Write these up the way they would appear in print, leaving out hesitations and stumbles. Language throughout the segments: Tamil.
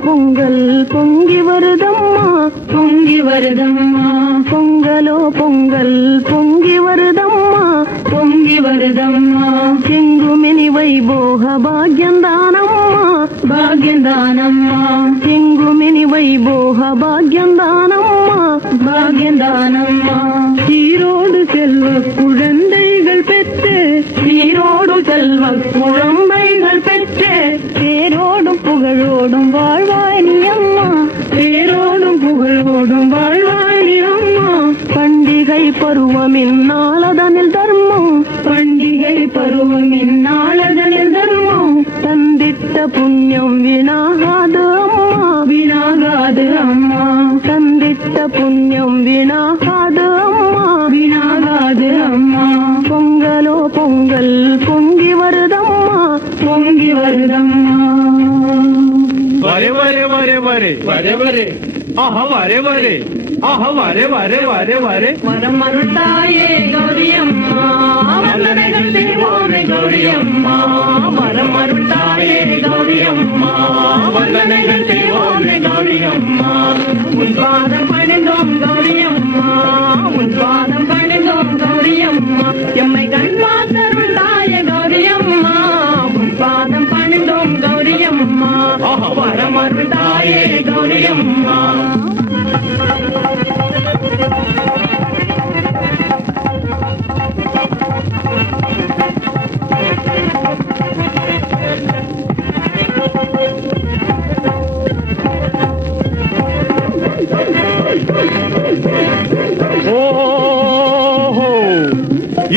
பொங்கல் பொங்கி வருதம்மா, பொங்கி வருதம்மா, பொங்கலோ பொங்கல் பொங்கி வருதம்மா, பொங்கி வருதம்மா, చెంగుమిని వైభోగ భాగ్యందానమ్మా, భాగ్యందానమ్మా, చెంగుమిని వైభోగ భాగ్యందాனம்மா, భాగ్యందాனம்மா, சீரோடு செல்வ குழந்தைகள் பெற்று, சீரோடு செல்வ குழந்தைகள் பெற்று, பேரோடும் புகழோடும் வாழ்வாய் நீ அம்மா, பேரோடும் புகழோடும் வாழ்வாய் நீ அம்மா, பண்டிகை பருவமின் நாளதனில் தர்மம், பண்டிகை பருவமின் நாளதனில் தர்மம், தந்திட்ட புண்ணியம் வீணாகாது அம்மா, வீணாகாது அம்மா, தந்திட்ட புண்ணியம் வீணாகாது அம்மா, வீணாகாது அம்மா, பொங்கலோ பொங்கல் பொங்கி வருதம்மா, பொங்கி வருதம்மா. வரே வரே வரே வரே வரே வரே ஆஹா வரே வரே ஆஹா வரே வரே வரே வரே வரம் அருள்தாயே கௌரியம்மா, வந்தனைகள் செய்வோமே கௌரியம்மா, வரம் அருள்தாயே கௌரியம்மா, வந்தனைகள் செய்வோமே கௌரியம்மா, உன் பாதம் பணிந்தோம் கௌரியம்மா, உன் பாதம் பணிந்தோம் கௌரியம்மா, எம்மை கண் பார்த்தருள்தாயே கௌரியம்மா, உன் பாதம் பணிந்தோம் கௌரியம்மா, வரம் அருள்தாயே கௌரியம்மா.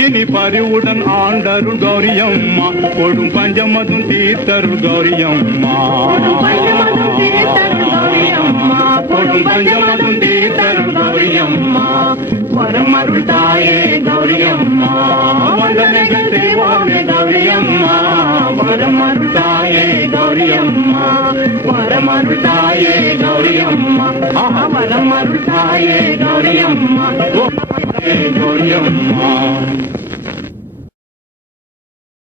இனி பறிவுடன் ஆண்டருள் கௌரியம்மா, கொடும் பஞ்சமதும் தீர்த்தருள் கௌரியம்மா, கொடும் பஞ்சமதும் தீர்த்தருள் கௌரியம்மா, வரம் அருள்தாயே கௌரியம்மா, வந்தனைகள் செய்வோமே கௌரியம்மா, வரம் அருள்தாயே கௌரியம்மா, வரம் அருள்தாயே கௌரியம்மா, வரம் அருள்தாயே கௌரியம்மா. கௌரியம்மா.